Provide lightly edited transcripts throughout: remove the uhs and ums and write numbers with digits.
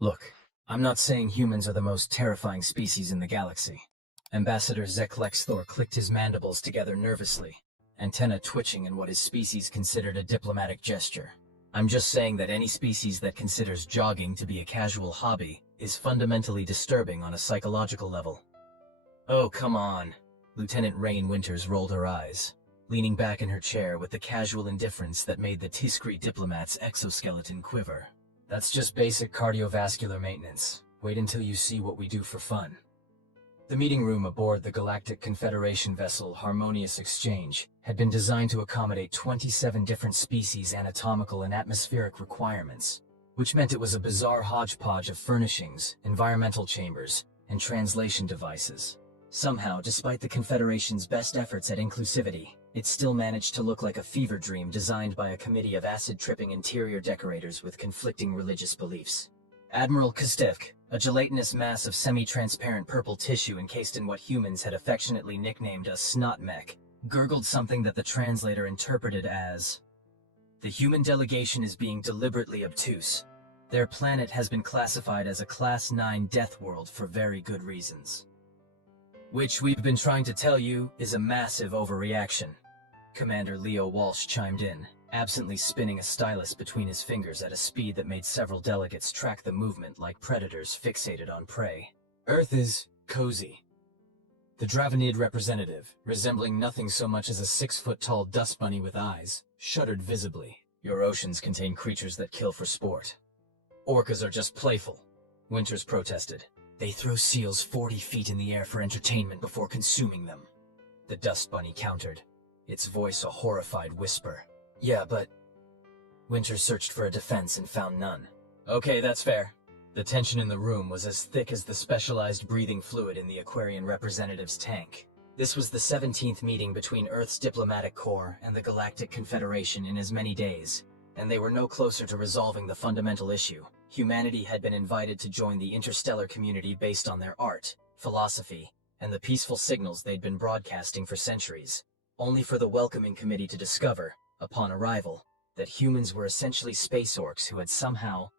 Look, I'm not saying humans are the most terrifying species in the galaxy. Ambassador Lex Thor clicked his mandibles together nervously, antenna twitching in what his species considered a diplomatic gesture. I'm just saying that any species that considers jogging to be a casual hobby is fundamentally disturbing on a psychological level. Oh, come on. Lieutenant Rain Winters rolled her eyes, leaning back in her chair with the casual indifference that made the Tiscrete diplomat's exoskeleton quiver. That's just basic cardiovascular maintenance. Wait until you see what we do for fun. The meeting room aboard the Galactic Confederation vessel Harmonious Exchange had been designed to accommodate 27 different species' anatomical and atmospheric requirements, which meant it was a bizarre hodgepodge of furnishings, environmental chambers, and translation devices. Somehow, despite the Confederation's best efforts at inclusivity, it still managed to look like a fever dream designed by a committee of acid-tripping interior decorators with conflicting religious beliefs. Admiral Kostevk, a gelatinous mass of semi-transparent purple tissue encased in what humans had affectionately nicknamed a snot mech, gurgled something that the translator interpreted as, "The human delegation is being deliberately obtuse. Their planet has been classified as a Class 9 death world for very good reasons. Which we've been trying to tell you is a massive overreaction." Commander Leo Walsh chimed in, absently spinning a stylus between his fingers at a speed that made several delegates track the movement like predators fixated on prey. "Earth is cozy." The Dravenid representative, resembling nothing so much as a 6-foot-tall dust bunny with eyes, shuddered visibly. "Your oceans contain creatures that kill for sport. Orcas are just playful," Winters protested. "They throw seals 40 feet in the air for entertainment before consuming them," the dust bunny countered, its voice a horrified whisper. "Yeah, but..." Winters searched for a defense and found none. "Okay, that's fair." The tension in the room was as thick as the specialized breathing fluid in the Aquarian representative's tank. This was the 17th meeting between Earth's diplomatic corps and the Galactic Confederation in as many days, and they were no closer to resolving the fundamental issue. Humanity had been invited to join the interstellar community based on their art, philosophy, and the peaceful signals they'd been broadcasting for centuries, only for the welcoming committee to discover, upon arrival, that humans were essentially space orcs who had somehow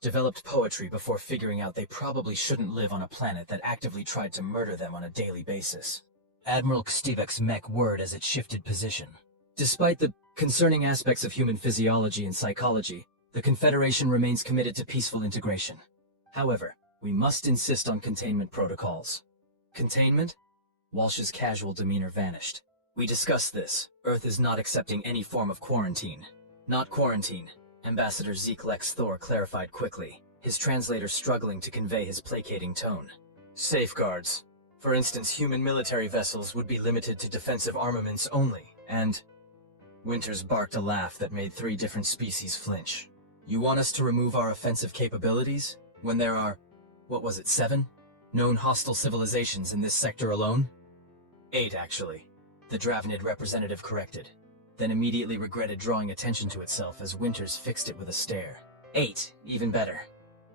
developed poetry before figuring out they probably shouldn't live on a planet that actively tried to murder them on a daily basis. Admiral Kostevk's mech whirred as it shifted position. Despite the concerning aspects of human physiology and psychology, the Confederation remains committed to peaceful integration. However, we must insist on containment protocols. Containment? Walsh's casual demeanor vanished. "We discussed this. Earth is not accepting any form of quarantine." "Not quarantine," Ambassador Lex Thor clarified quickly, his translator struggling to convey his placating tone. "Safeguards. For instance, human military vessels would be limited to defensive armaments only, and..." Winters barked a laugh that made 3 different species flinch. "You want us to remove our offensive capabilities, when there are, 7? Known hostile civilizations in this sector alone?" 8, actually. The Dravenid representative corrected, then immediately regretted drawing attention to itself as Winters fixed it with a stare. 8, even better.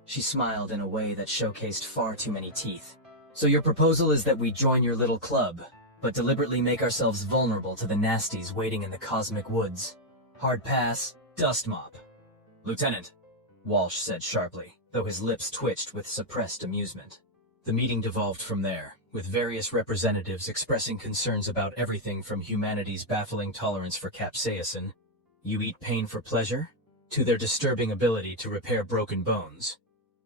She smiled in a way that showcased far too many teeth. "So your proposal is that we join your little club, but deliberately make ourselves vulnerable to the nasties waiting in the cosmic woods. Hard pass, dust mop." "Lieutenant," Walsh said sharply, though his lips twitched with suppressed amusement. The meeting devolved from there, with various representatives expressing concerns about everything from humanity's baffling tolerance for capsaicin, "You eat pain for pleasure?" to their disturbing ability to repair broken bones.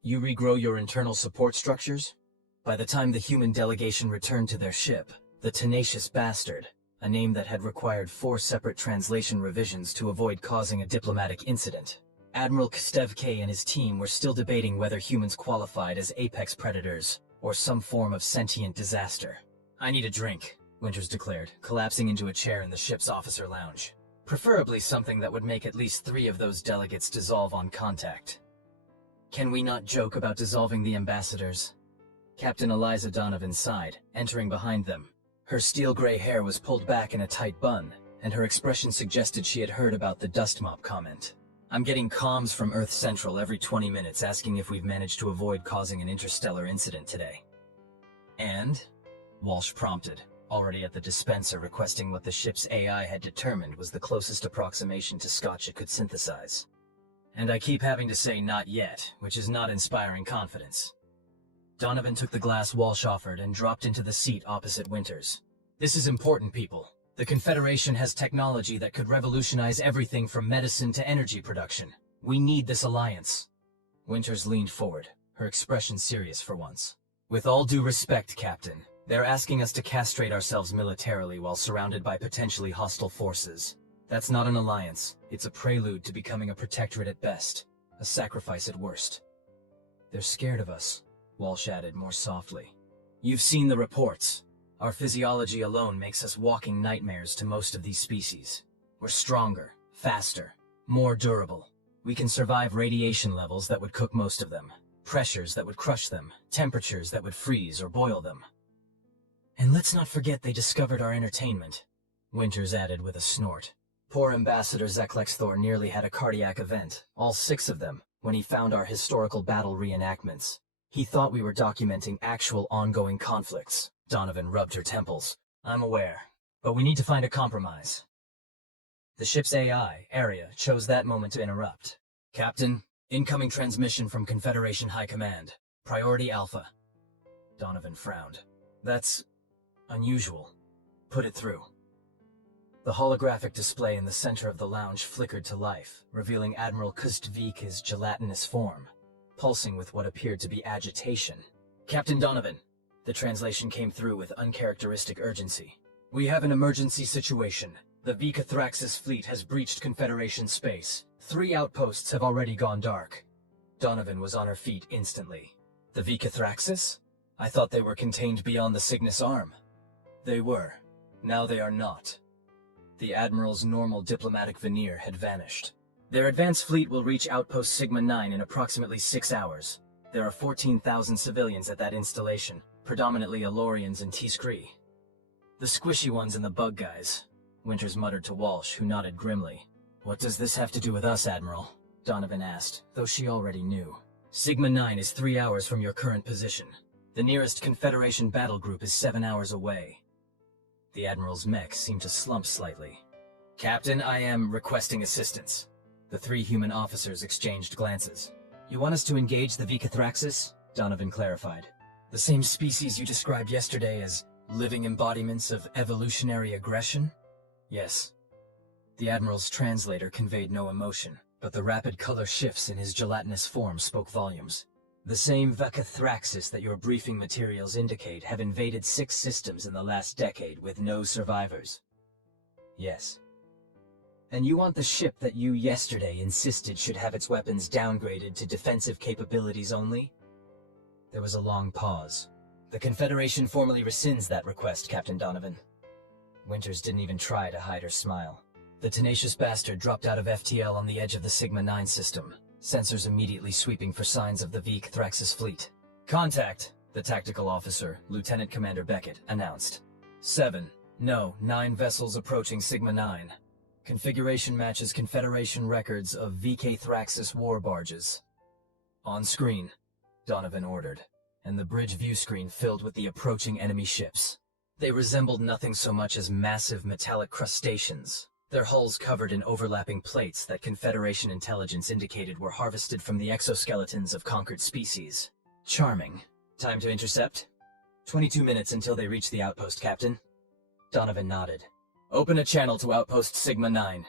"You regrow your internal support structures?" By the time the human delegation returned to their ship, the Tenacious Bastard, a name that had required 4 separate translation revisions to avoid causing a diplomatic incident, Admiral Kostevk and his team were still debating whether humans qualified as apex predators or some form of sentient disaster. "I need a drink," Winters declared, collapsing into a chair in the ship's officer lounge. "Preferably something that would make at least 3 of those delegates dissolve on contact." "Can we not joke about dissolving the ambassadors?" Captain Eliza Donovan sighed, entering behind them. Her steel-gray hair was pulled back in a tight bun, and her expression suggested she had heard about the dust mop comment. "I'm getting comms from Earth Central every 20 minutes asking if we've managed to avoid causing an interstellar incident today." "And?" Walsh prompted, already at the dispenser requesting what the ship's AI had determined was the closest approximation to Scotch it could synthesize. And I keep having to say not yet, which is not inspiring confidence. Donovan took the glass Walsh offered and dropped into the seat opposite Winters. This is important, people. The Confederation has technology that could revolutionize everything from medicine to energy production. We need this alliance. Winters leaned forward, her expression serious for once. With all due respect, Captain, they're asking us to castrate ourselves militarily while surrounded by potentially hostile forces. That's not an alliance. It's a prelude to becoming a protectorate at best, a sacrifice at worst. They're scared of us, Walsh added more softly. You've seen the reports. Our physiology alone makes us walking nightmares to most of these species. We're stronger, faster, more durable. We can survive radiation levels that would cook most of them, pressures that would crush them, temperatures that would freeze or boil them. And let's not forget they discovered our entertainment, Winters added with a snort. Poor Ambassador Thor nearly had a cardiac event, all 6 of them, when he found our historical battle reenactments. He thought we were documenting actual ongoing conflicts. Donovan rubbed her temples. I'm aware, but we need to find a compromise. The ship's AI, Area, chose that moment to interrupt. Captain, incoming transmission from Confederation High Command. Priority Alpha. Donovan frowned. That's unusual. Put it through. The holographic display in the center of the lounge flickered to life, revealing Admiral Kustvik's gelatinous form, pulsing with what appeared to be agitation. Captain Donovan, the translation came through with uncharacteristic urgency. We have an emergency situation. The Vika Thraxis fleet has breached Confederation space. 3 outposts have already gone dark. Donovan was on her feet instantly. The Vika Thraxis? I thought they were contained beyond the Cygnus Arm. They were. Now they are not. The Admiral's normal diplomatic veneer had vanished. Their advanced fleet will reach Outpost Sigma 9 in approximately 6 hours. There are 14,000 civilians at that installation, predominantly Alorians and T-Scree. The squishy ones and the bug guys, Winters muttered to Walsh, who nodded grimly. What does this have to do with us, Admiral? Donovan asked, though she already knew. Sigma 9 is 3 hours from your current position. The nearest Confederation battle group is 7 hours away. The Admiral's mech seemed to slump slightly. Captain, I am requesting assistance. The 3 human officers exchanged glances. You want us to engage the Vika Thraxis? Donovan clarified. The same species you described yesterday as living embodiments of evolutionary aggression? Yes. The Admiral's translator conveyed no emotion, but the rapid color shifts in his gelatinous form spoke volumes. The same Vika Thraxis that your briefing materials indicate have invaded 6 systems in the last decade with no survivors. Yes. And you want the ship that you yesterday insisted should have its weapons downgraded to defensive capabilities only? There was a long pause. The Confederation formally rescinds that request, Captain Donovan. Winters didn't even try to hide her smile. The tenacious bastard dropped out of FTL on the edge of the Sigma 9 system, sensors immediately sweeping for signs of the Vika Thraxis fleet. Contact, the tactical officer, Lieutenant Commander Beckett, announced. 9 vessels approaching Sigma 9. Configuration matches Confederation records of Vika Thraxis war barges. On screen, Donovan ordered, and the bridge view screen filled with the approaching enemy ships. They resembled nothing so much as massive metallic crustaceans, their hulls covered in overlapping plates that Confederation intelligence indicated were harvested from the exoskeletons of conquered species. Charming. Time to intercept? 22 minutes until they reach the outpost, Captain. Donovan nodded. Open a channel to Outpost Sigma 9.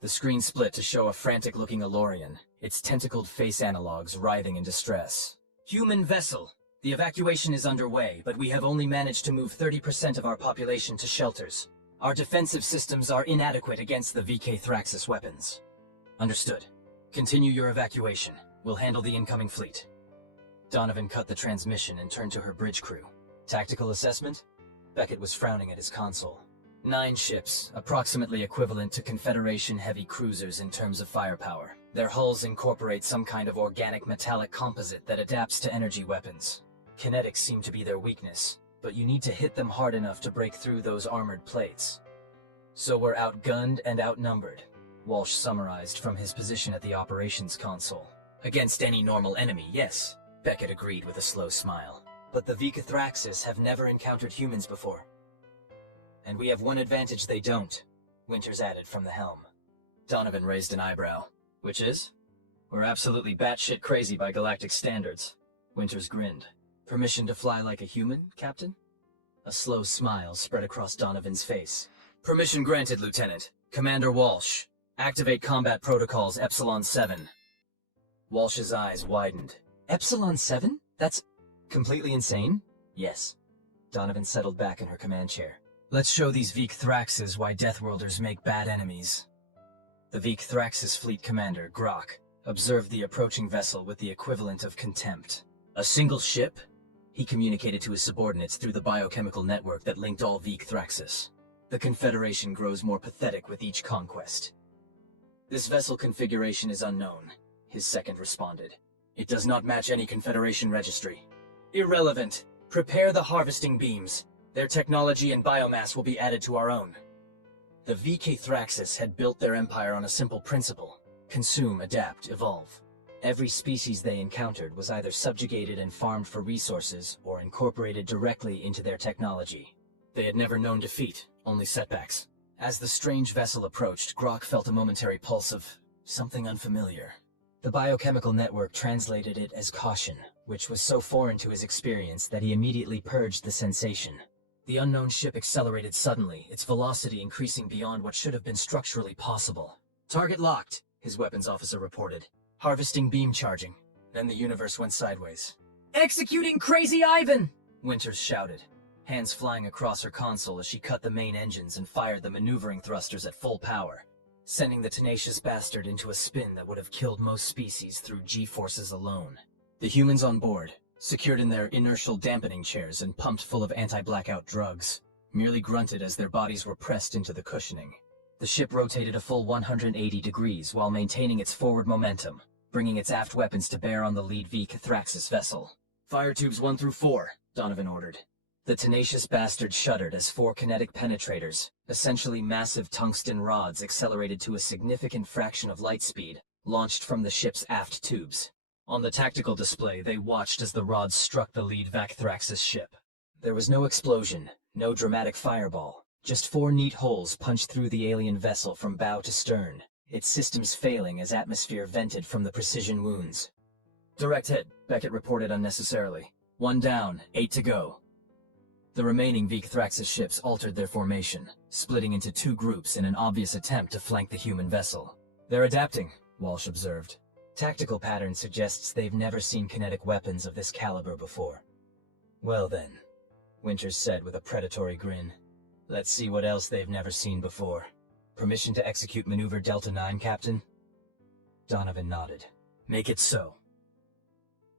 The screen split to show a frantic-looking Alorian, its tentacled face analogs writhing in distress. Human vessel. The evacuation is underway, but we have only managed to move 30% of our population to shelters. Our defensive systems are inadequate against the Vika Thraxis weapons. Understood. Continue your evacuation. We'll handle the incoming fleet. Donovan cut the transmission and turned to her bridge crew. Tactical assessment? Beckett was frowning at his console. 9 ships, approximately equivalent to Confederation heavy cruisers in terms of firepower. Their hulls incorporate some kind of organic metallic composite that adapts to energy weapons. Kinetics seem to be their weakness, but you need to hit them hard enough to break through those armored plates. So we're outgunned and outnumbered, Walsh summarized from his position at the operations console. Against any normal enemy, yes, Beckett agreed with a slow smile. But the Vika Thraxis have never encountered humans before. And we have one advantage they don't, Winters added from the helm. Donovan raised an eyebrow. Which is? We're absolutely batshit crazy by galactic standards. Winters grinned. Permission to fly like a human, Captain? A slow smile spread across Donovan's face. Permission granted, Lieutenant. Commander Walsh. Activate combat protocols Epsilon 7. Walsh's eyes widened. Epsilon 7? That's completely insane? Yes. Donovan settled back in her command chair. Let's show these Veek Thraxes why Deathworlders make bad enemies. The Veek Thraxes fleet commander, Grok, observed the approaching vessel with the equivalent of contempt. A single ship? He communicated to his subordinates through the biochemical network that linked all Veek Thraxes. The Confederation grows more pathetic with each conquest. This vessel configuration is unknown, his second responded. It does not match any Confederation registry. Irrelevant. Prepare the harvesting beams. Their technology and biomass will be added to our own. The VK Thraxis had built their empire on a simple principle. Consume, adapt, evolve. Every species they encountered was either subjugated and farmed for resources, or incorporated directly into their technology. They had never known defeat, only setbacks. As the strange vessel approached, Grok felt a momentary pulse of something unfamiliar. The biochemical network translated it as caution, which was so foreign to his experience that he immediately purged the sensation. The unknown ship accelerated suddenly, its velocity increasing beyond what should have been structurally possible. Target locked, his weapons officer reported. Harvesting beam charging. Then the universe went sideways. Executing Crazy Ivan! Winters shouted, hands flying across her console as she cut the main engines and fired the maneuvering thrusters at full power, sending the tenacious bastard into a spin that would have killed most species through G-forces alone. The humans on board, secured in their inertial dampening chairs and pumped full of anti-blackout drugs, merely grunted as their bodies were pressed into the cushioning. The ship rotated a full 180 degrees while maintaining its forward momentum, bringing its aft weapons to bear on the lead Veek Thraxis vessel. Fire tubes 1 through 4, Donovan ordered. The tenacious bastard shuddered as 4 kinetic penetrators, essentially massive tungsten rods accelerated to a significant fraction of light speed, launched from the ship's aft tubes. On the tactical display, they watched as the rods struck the lead Vac Thraxis ship. There was no explosion, no dramatic fireball, just 4 neat holes punched through the alien vessel from bow to stern, its systems failing as atmosphere vented from the precision wounds. Direct hit, Beckett reported unnecessarily. 1 down, 8 to go. The remaining Veek Thraxis ships altered their formation, splitting into 2 groups in an obvious attempt to flank the human vessel. They're adapting, Walsh observed. Tactical pattern suggests they've never seen kinetic weapons of this caliber before. Well then, Winters said with a predatory grin. Let's see what else they've never seen before. Permission to execute Maneuver Delta 9, Captain? Donovan nodded. Make it so.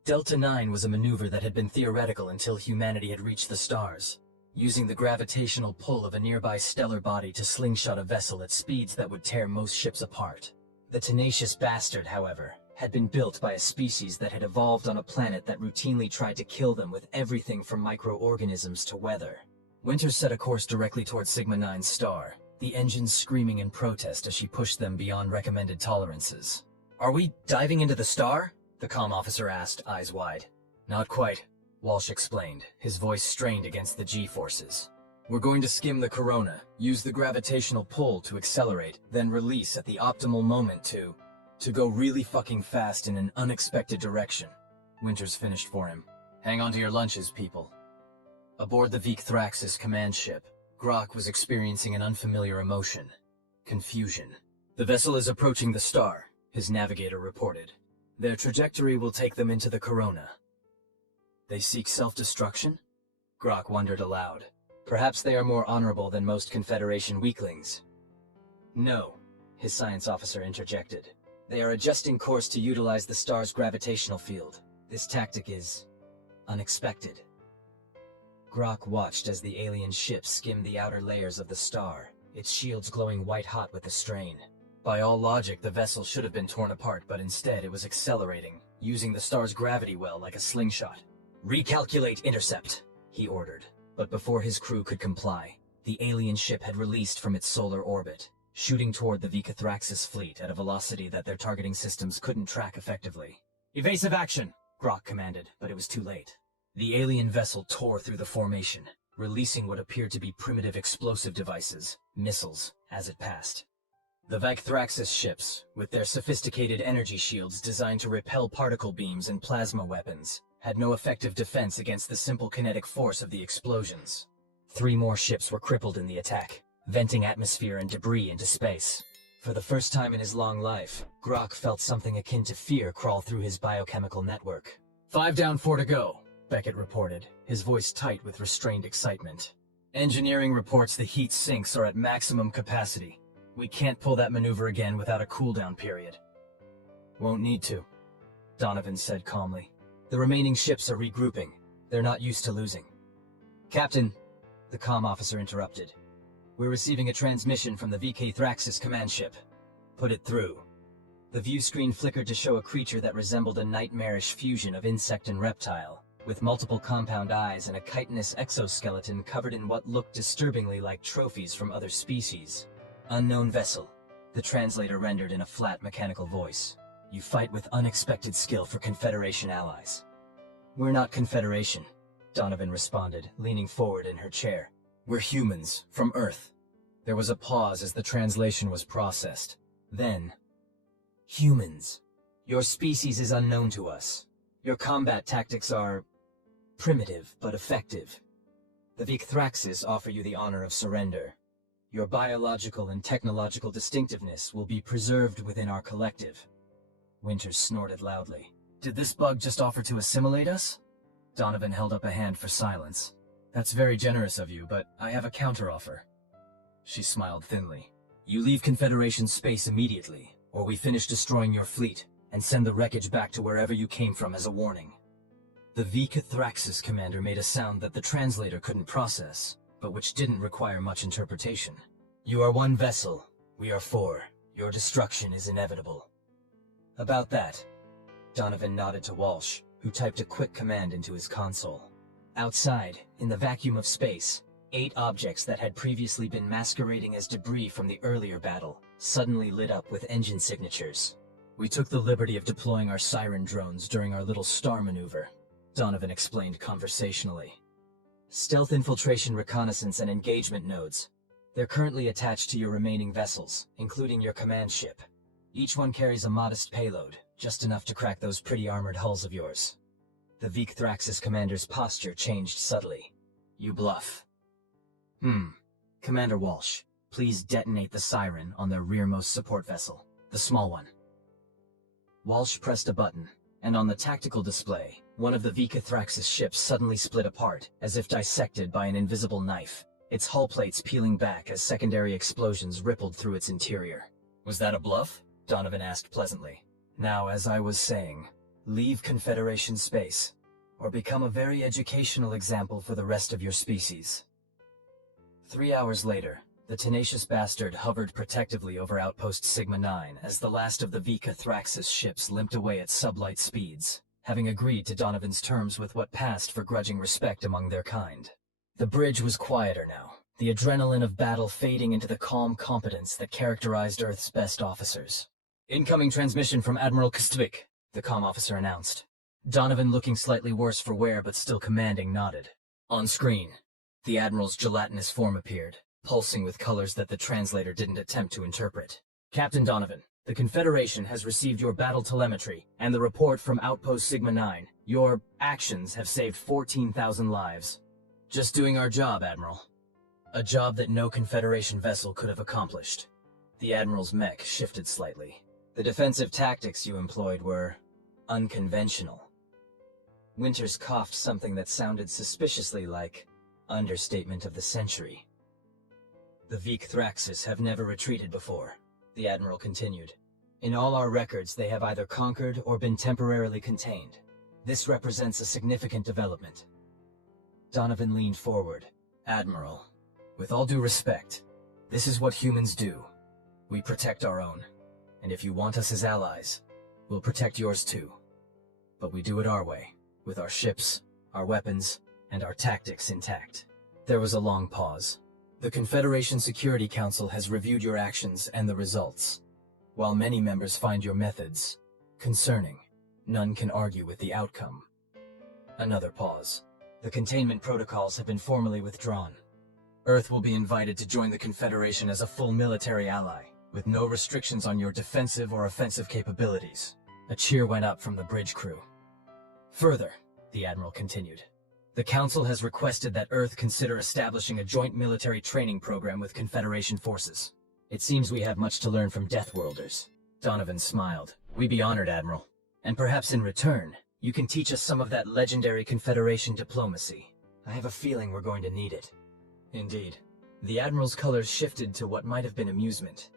Delta 9 was a maneuver that had been theoretical until humanity had reached the stars, using the gravitational pull of a nearby stellar body to slingshot a vessel at speeds that would tear most ships apart. The tenacious bastard, however, had been built by a species that had evolved on a planet that routinely tried to kill them with everything from microorganisms to weather. Winters set a course directly towards Sigma 9's star, the engines screaming in protest as she pushed them beyond recommended tolerances. Are we diving into the star? The comm officer asked, eyes wide. Not quite, Walsh explained, his voice strained against the G-forces. We're going to skim the corona, use the gravitational pull to accelerate, then release at the optimal moment to go really fucking fast in an unexpected direction. Winters finished for him. Hang on to your lunches, people. Aboard the Veek Thraxis command ship, Grok was experiencing an unfamiliar emotion. Confusion. The vessel is approaching the star, his navigator reported. Their trajectory will take them into the corona. They seek self-destruction? Grok wondered aloud. Perhaps they are more honorable than most Confederation weaklings. No, his science officer interjected. They are adjusting course to utilize the star's gravitational field. This tactic is unexpected. Grok watched as the alien ship skimmed the outer layers of the star, its shields glowing white-hot with the strain. By all logic, the vessel should have been torn apart, but instead it was accelerating, using the star's gravity well like a slingshot. Recalculate intercept, he ordered. But before his crew could comply, the alien ship had released from its solar orbit, shooting toward the Veek Thraxis fleet at a velocity that their targeting systems couldn't track effectively. Evasive action, Grok commanded, but it was too late. The alien vessel tore through the formation, releasing what appeared to be primitive explosive devices, missiles, as it passed. The Victhraxis ships, with their sophisticated energy shields designed to repel particle beams and plasma weapons, had no effective defense against the simple kinetic force of the explosions. 3 more ships were crippled in the attack, venting atmosphere and debris into space. For the first time in his long life, Grok felt something akin to fear crawl through his biochemical network. 5 down, 4 to go, Beckett reported, his voice tight with restrained excitement. Engineering reports the heat sinks are at maximum capacity. We can't pull that maneuver again without a cooldown period. Won't need to, Donovan said calmly. The remaining ships are regrouping. They're not used to losing. Captain, the comm officer interrupted. We're receiving a transmission from the VK Thraxis command ship. Put it through. The view screen flickered to show a creature that resembled a nightmarish fusion of insect and reptile, with multiple compound eyes and a chitinous exoskeleton covered in what looked disturbingly like trophies from other species. Unknown vessel, the translator rendered in a flat mechanical voice. You fight with unexpected skill for Confederation allies. We're not Confederation, Donovan responded, leaning forward in her chair. We're humans, from Earth. There was a pause as the translation was processed. Then, humans. Your species is unknown to us. Your combat tactics are primitive but effective. The Victhraxis offer you the honor of surrender. Your biological and technological distinctiveness will be preserved within our collective. Winters snorted loudly. Did this bug just offer to assimilate us? Donovan held up a hand for silence. That's very generous of you, but I have a counteroffer. She smiled thinly. You leave Confederation space immediately, or we finish destroying your fleet and send the wreckage back to wherever you came from as a warning. The Victhraxis commander made a sound that the translator couldn't process, but which didn't require much interpretation. You are 1 vessel, we are 4. Your destruction is inevitable. About that, Donovan nodded to Walsh, who typed a quick command into his console. Outside, in the vacuum of space, 8 objects that had previously been masquerading as debris from the earlier battle suddenly lit up with engine signatures. We took the liberty of deploying our siren drones during our little star maneuver, Donovan explained conversationally. Stealth infiltration reconnaissance and engagement nodes. They're currently attached to your remaining vessels, including your command ship. Each one carries a modest payload, just enough to crack those pretty armored hulls of yours. The Victhraxis commander's posture changed subtly. You bluff. Commander Walsh, please detonate the siren on their rearmost support vessel, the small one. Walsh pressed a button, and on the tactical display, one of the Victhraxis ships suddenly split apart, as if dissected by an invisible knife, its hull plates peeling back as secondary explosions rippled through its interior. Was that a bluff? Donovan asked pleasantly. Now, as I was saying, leave Confederation space, or become a very educational example for the rest of your species. 3 hours later, the tenacious bastard hovered protectively over Outpost Sigma-9 as the last of the Victhraxis ships limped away at sublight speeds, having agreed to Donovan's terms with what passed for grudging respect among their kind. The bridge was quieter now, the adrenaline of battle fading into the calm competence that characterized Earth's best officers. Incoming transmission from Admiral Kostvik, the comm officer announced. Donovan, looking slightly worse for wear but still commanding, nodded. On screen, the Admiral's gelatinous form appeared, pulsing with colors that the translator didn't attempt to interpret. Captain Donovan, the Confederation has received your battle telemetry and the report from Outpost Sigma-9. Your actions have saved 14,000 lives. Just doing our job, Admiral. A job that no Confederation vessel could have accomplished. The Admiral's mech shifted slightly. The defensive tactics you employed were unconventional. Winters coughed something that sounded suspiciously like understatement of the century. The Victhraxis have never retreated before, the Admiral continued. In all our records, they have either conquered or been temporarily contained. This represents a significant development. Donovan leaned forward. Admiral, with all due respect, this is what humans do. We protect our own. And if you want us as allies, we'll protect yours too. But we do it our way, with our ships, our weapons, and our tactics intact. There was a long pause. The Confederation Security Council has reviewed your actions and the results. While many members find your methods concerning, none can argue with the outcome. Another pause. The containment protocols have been formally withdrawn. Earth will be invited to join the Confederation as a full military ally, with no restrictions on your defensive or offensive capabilities. A cheer went up from the bridge crew. Further, the Admiral continued, the Council has requested that Earth consider establishing a joint military training program with Confederation forces. It seems we have much to learn from Deathworlders. Donovan smiled. We'd be honored, Admiral. And perhaps in return, you can teach us some of that legendary Confederation diplomacy. I have a feeling we're going to need it. Indeed. The Admiral's colors shifted to what might have been amusement.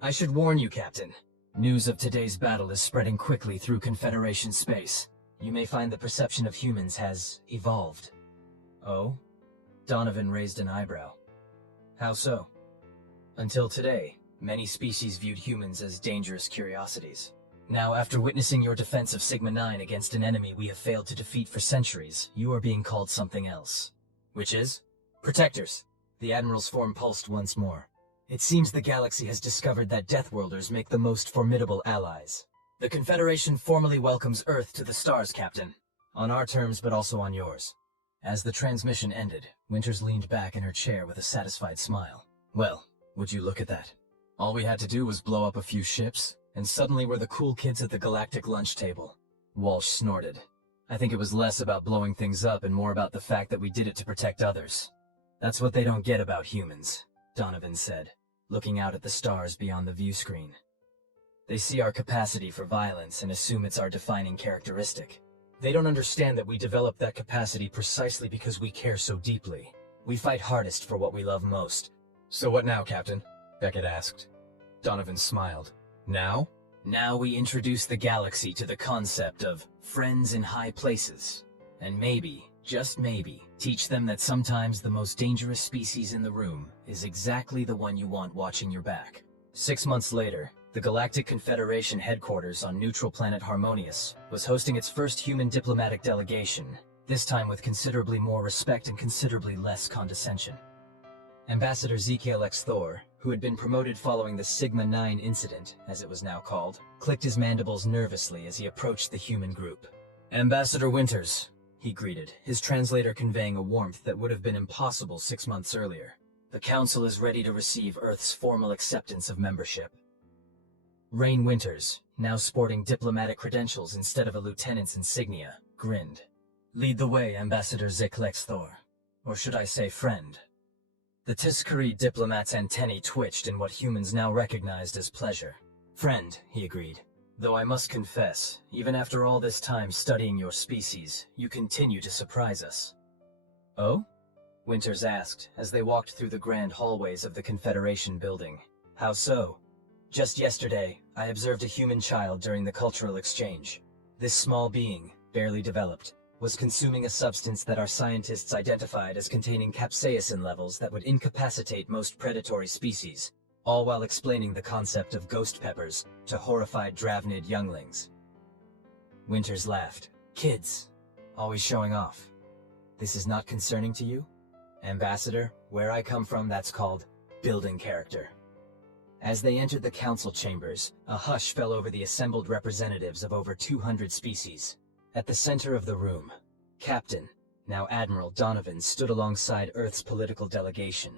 I should warn you, Captain. News of today's battle is spreading quickly through Confederation space. You may find the perception of humans has evolved. Oh? Donovan raised an eyebrow. How so? Until today, many species viewed humans as dangerous curiosities. Now, after witnessing your defense of Sigma-9 against an enemy we have failed to defeat for centuries, you are being called something else. Which is? Protectors. The Admiral's form pulsed once more. It seems the galaxy has discovered that Deathworlders make the most formidable allies. The Confederation formally welcomes Earth to the stars, Captain. On our terms, but also on yours. As the transmission ended, Winters leaned back in her chair with a satisfied smile. Well, would you look at that? All we had to do was blow up a few ships, and suddenly we're the cool kids at the galactic lunch table. Walsh snorted. I think it was less about blowing things up and more about the fact that we did it to protect others. That's what they don't get about humans, Donovan said, looking out at the stars beyond the view screen. They see our capacity for violence and assume it's our defining characteristic. They don't understand that we developed that capacity precisely because we care so deeply. We fight hardest for what we love most. So what now, Captain? Beckett asked. Donovan smiled. Now? Now we introduce the galaxy to the concept of friends in high places. And maybe, just maybe, teach them that sometimes the most dangerous species in the room is exactly the one you want watching your back. 6 months later, the Galactic Confederation headquarters on neutral planet Harmonious was hosting its first human diplomatic delegation, this time with considerably more respect and considerably less condescension. Ambassador Ezekiel X. Thor, who had been promoted following the Sigma-9 incident, as it was now called, clicked his mandibles nervously as he approached the human group. Ambassador Winters, he greeted, his translator conveying a warmth that would have been impossible 6 months earlier. The Council is ready to receive Earth's formal acceptance of membership. Rain Winters, now sporting diplomatic credentials instead of a lieutenant's insignia, grinned. Lead the way, Ambassador Zeklex Thor. Or should I say friend? The Tiskari diplomat's antennae twitched in what humans now recognized as pleasure. Friend, he agreed. Though I must confess, even after all this time studying your species, you continue to surprise us. Oh? Winters asked, as they walked through the grand hallways of the Confederation building. How so? Just yesterday, I observed a human child during the cultural exchange. This small being, barely developed, was consuming a substance that our scientists identified as containing capsaicin levels that would incapacitate most predatory species, all while explaining the concept of ghost peppers to horrified Dravnid younglings. Winters laughed. Kids, always showing off. This is not concerning to you? Ambassador, where I come from, that's called building character. As they entered the council chambers, a hush fell over the assembled representatives of over 200 species. At the center of the room, Captain, now Admiral Donovan, stood alongside Earth's political delegation,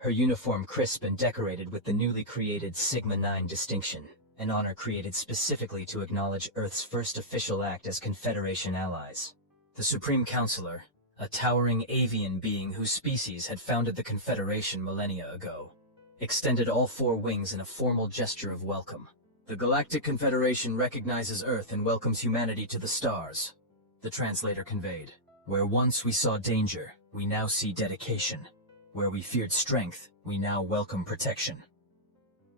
her uniform crisp and decorated with the newly created Sigma-9 distinction, an honor created specifically to acknowledge Earth's first official act as Confederation allies. The Supreme Counselor, a towering avian being whose species had founded the Confederation millennia ago, extended all 4 wings in a formal gesture of welcome. The Galactic Confederation recognizes Earth and welcomes humanity to the stars, the translator conveyed. Where once we saw danger, we now see dedication. Where we feared strength, we now welcome protection.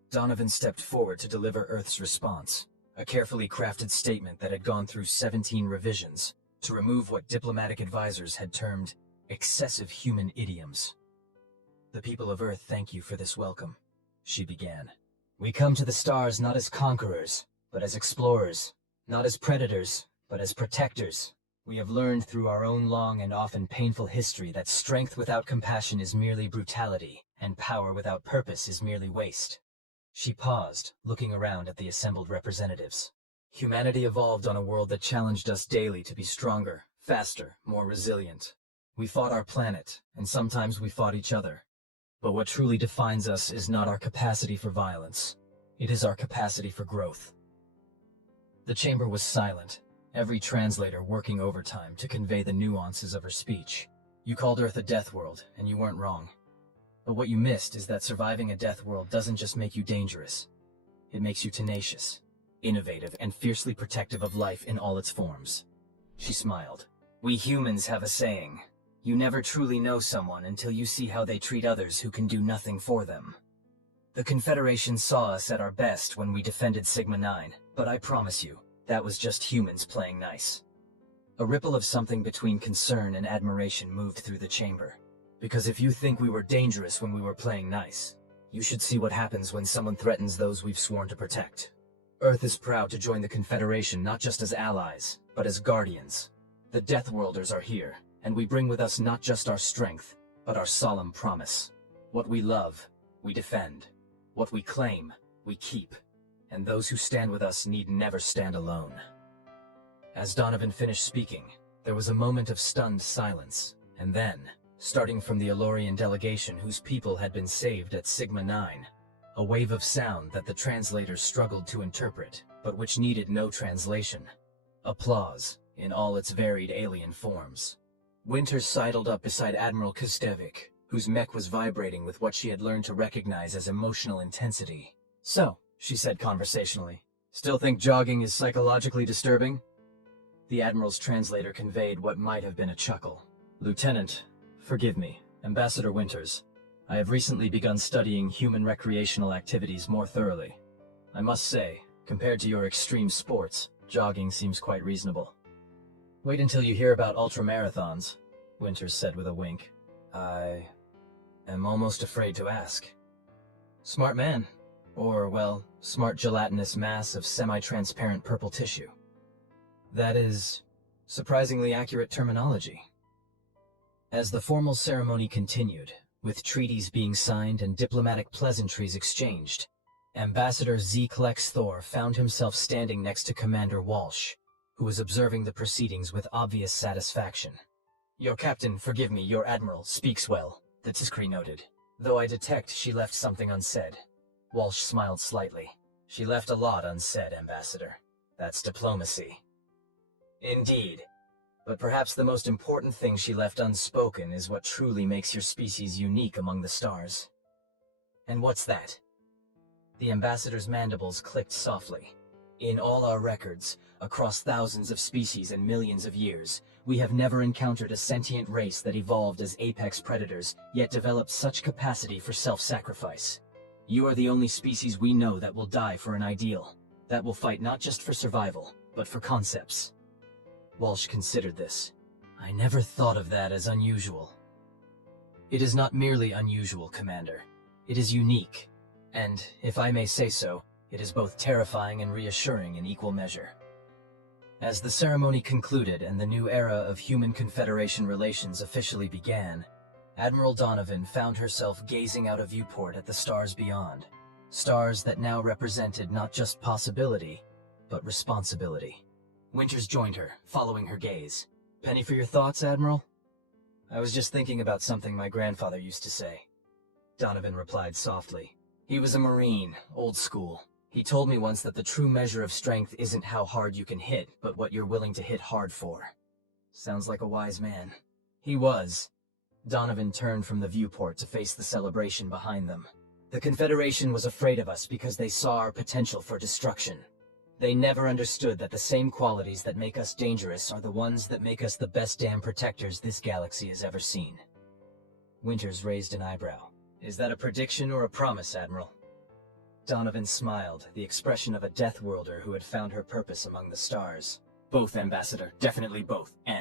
Donovan stepped forward to deliver Earth's response, a carefully crafted statement that had gone through 17 revisions to remove what diplomatic advisors had termed excessive human idioms. The people of Earth thank you for this welcome, she began. We come to the stars not as conquerors, but as explorers, not as predators, but as protectors. We have learned through our own long and often painful history that strength without compassion is merely brutality, and power without purpose is merely waste. She paused, looking around at the assembled representatives. Humanity evolved on a world that challenged us daily to be stronger, faster, more resilient. We fought our planet, and sometimes we fought each other. But what truly defines us is not our capacity for violence. It is our capacity for growth. The chamber was silent, every translator working overtime to convey the nuances of her speech. You called Earth a death world, and you weren't wrong. But what you missed is that surviving a death world doesn't just make you dangerous. It makes you tenacious, innovative, and fiercely protective of life in all its forms. She smiled. We humans have a saying. You never truly know someone until you see how they treat others who can do nothing for them. The Confederation saw us at our best when we defended Sigma-9, but I promise you, that was just humans playing nice. A ripple of something between concern and admiration moved through the chamber. Because if you think we were dangerous when we were playing nice, you should see what happens when someone threatens those we've sworn to protect. Earth is proud to join the Confederation not just as allies, but as guardians. The Death Worlders are here, and we bring with us not just our strength, but our solemn promise. What we love, we defend. What we claim, we keep. And those who stand with us need never stand alone. As Donovan finished speaking, there was a moment of stunned silence, and then, starting from the Elorian delegation whose people had been saved at Sigma-9, a wave of sound that the translators struggled to interpret, but which needed no translation. Applause, in all its varied alien forms. Winters sidled up beside Admiral Kostevich, whose mech was vibrating with what she had learned to recognize as emotional intensity. So, she said conversationally, still think jogging is psychologically disturbing? The Admiral's translator conveyed what might have been a chuckle. Lieutenant, forgive me, Ambassador Winters. I have recently begun studying human recreational activities more thoroughly. I must say, compared to your extreme sports, jogging seems quite reasonable. Wait until you hear about ultramarathons, Winters said with a wink. I am almost afraid to ask. Smart man. Or, well, smart gelatinous mass of semi-transparent purple tissue. That is surprisingly accurate terminology. As the formal ceremony continued, with treaties being signed and diplomatic pleasantries exchanged, Ambassador Zeklex Thor found himself standing next to Commander Walsh, who was observing the proceedings with obvious satisfaction. Your captain, forgive me, your admiral, speaks well, the Tiskri noted, though I detect she left something unsaid. Walsh smiled slightly. She left a lot unsaid, Ambassador. That's diplomacy. Indeed. But perhaps the most important thing she left unspoken is what truly makes your species unique among the stars. And what's that? The ambassador's mandibles clicked softly. In all our records, across thousands of species and millions of years, we have never encountered a sentient race that evolved as apex predators, yet developed such capacity for self-sacrifice. You are the only species we know that will die for an ideal, that will fight not just for survival, but for concepts. Walsh considered this. I never thought of that as unusual. It is not merely unusual, Commander. It is unique. And, if I may say so, it is both terrifying and reassuring in equal measure. As the ceremony concluded and the new era of human Confederation relations officially began, Admiral Donovan found herself gazing out a viewport at the stars beyond. Stars that now represented not just possibility, but responsibility. Winters joined her, following her gaze. Penny for your thoughts, Admiral? I was just thinking about something my grandfather used to say. Donovan replied softly. He was a Marine, old school. He told me once that the true measure of strength isn't how hard you can hit, but what you're willing to hit hard for. Sounds like a wise man. He was. Donovan turned from the viewport to face the celebration behind them. The Confederation was afraid of us because they saw our potential for destruction. They never understood that the same qualities that make us dangerous are the ones that make us the best damn protectors this galaxy has ever seen. Winters raised an eyebrow. Is that a prediction or a promise, Admiral? Donovan smiled, the expression of a Death Worlder who had found her purpose among the stars. Both, Ambassador. Definitely both. And